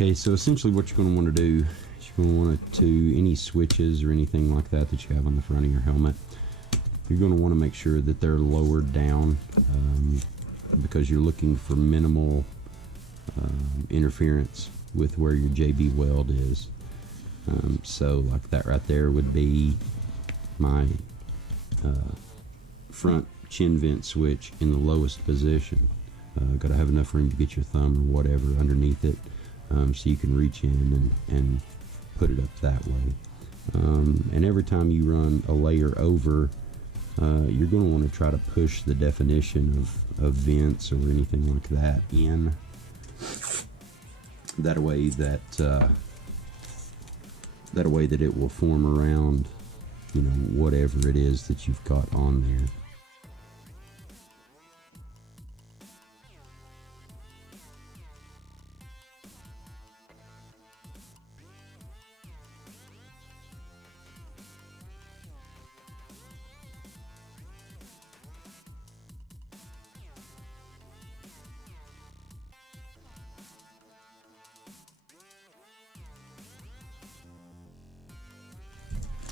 Okay, so essentially what you're going to want to do is you're going to want to any switches or anything like that that you have on the front of your helmet, you're going to want to make sure that they're lowered down, because you're looking for minimal interference with where your JB weld is. So like that right there would be my front chin vent switch in the lowest position. Got to have enough room to get your thumb or whatever underneath it, so you can reach in and put it up that way. And every time you run a layer over, you're going to want to try to push the definition of vents or anything like that in. That way that it will form around, you know, whatever it is that you've got on there.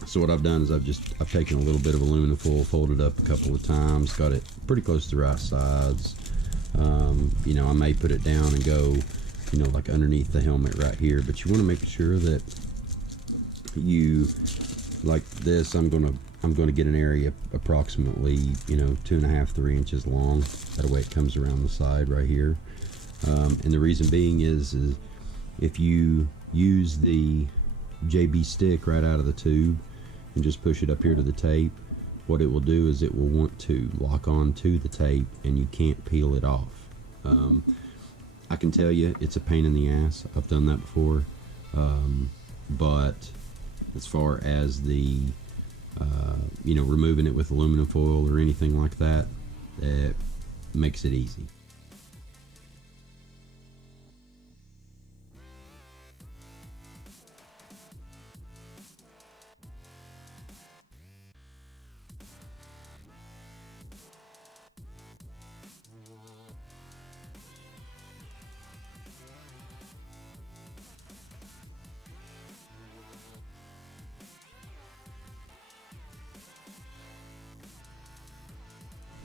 So what I've done is I've taken a little bit of aluminum foil, folded up a couple of times, got it pretty close to the right sides. You know, I may put it down and go, you know, like underneath the helmet right here, but you want to make sure that you, like this, I'm gonna get an area approximately, you know, 2.5 to 3 inches long. That way it comes around the side right here. And the reason being is if you use the JB stick right out of the tube and just push it up here to the tape, what it will do is it will want to lock on to the tape and you can't peel it off. I can tell you it's a pain in the ass. I've done that before, but as far as the you know, removing it with aluminum foil or anything like that, it makes it easy.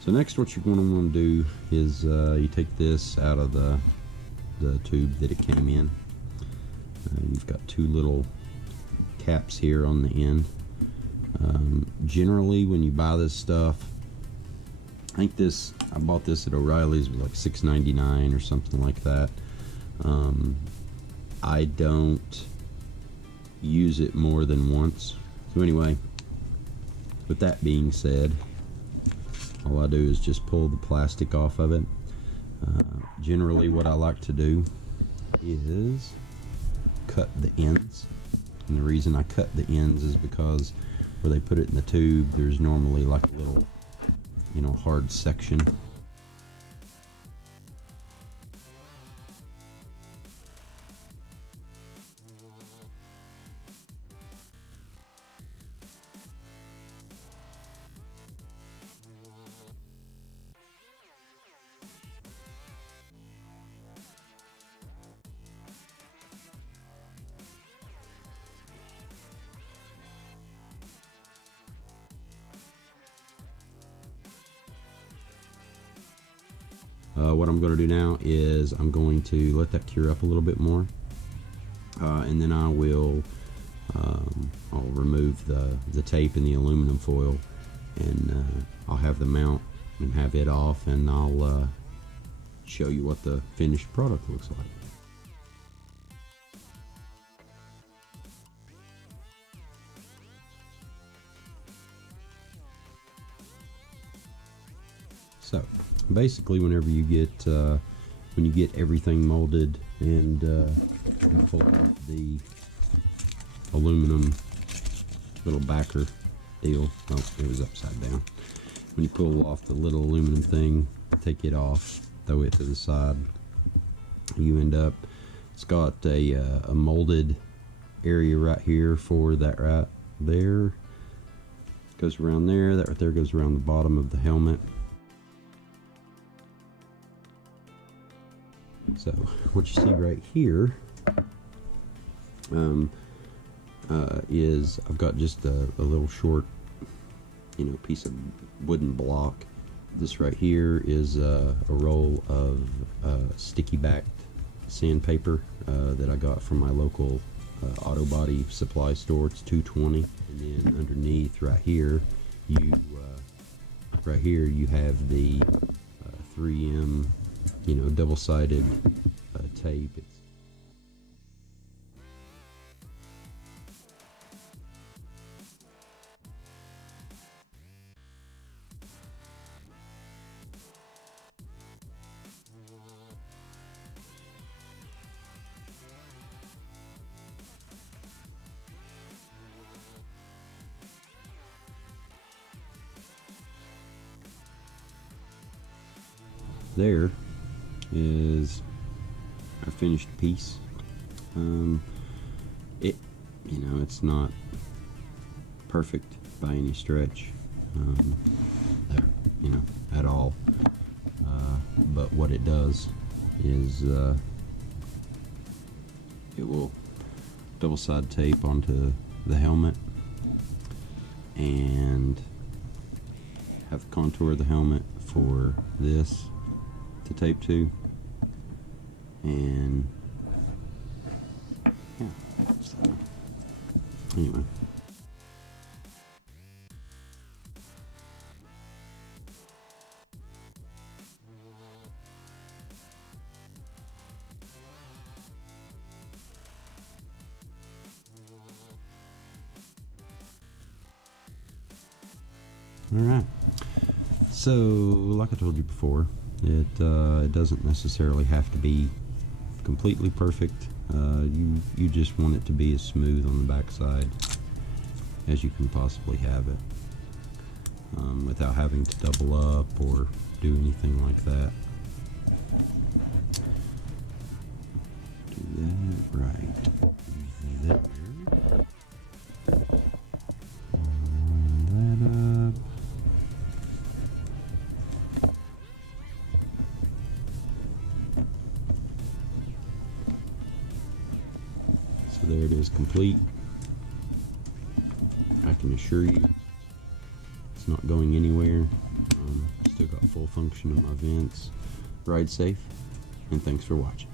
So next what you're going to want to do is you take this out of the tube that it came in. You've got two little caps here on the end. Generally when you buy this stuff, I bought this at O'Reilly's, it was like $6.99 or something like that. I don't use it more than once. So anyway, with that being said, all I do is just pull the plastic off of it. Generally what I like to do is cut the ends. And the reason I cut the ends is because where they put it in the tube, there's normally like a little, you know, hard section. What I'm going to do now is I'm going to let that cure up a little bit more, and then I will I'll remove the tape and the aluminum foil, and I'll have the mount and have it off, and I'll show you what the finished product looks like. So basically, whenever you get when you get everything molded and you pull off the aluminum little backer deal, oh, it was upside down. When you pull off the little aluminum thing, take it off, throw it to the side, you end up, it's got a molded area right here for that right there. Goes around there. That right there goes around the bottom of the helmet. So what you see right here is I've got just a little short, piece of wooden block. This right here is a roll of sticky backed sandpaper that I got from my local auto body supply store. It's $2.20. And then underneath right here you have the 3M double-sided tape. There is a finished piece. It's not perfect by any stretch, at all. But what it does is it will double-side tape onto the helmet and have the contour of the helmet for this to tape to, and yeah, so anyway. Alright, so like I told you before, it doesn't necessarily have to be completely perfect. You just want it to be as smooth on the backside as you can possibly have it, without having to double up or do anything like that. Do that right. There. Line that up. So there it is, complete. I can assure you it's not going anywhere. Still got full function of my vents. Ride safe, and thanks for watching.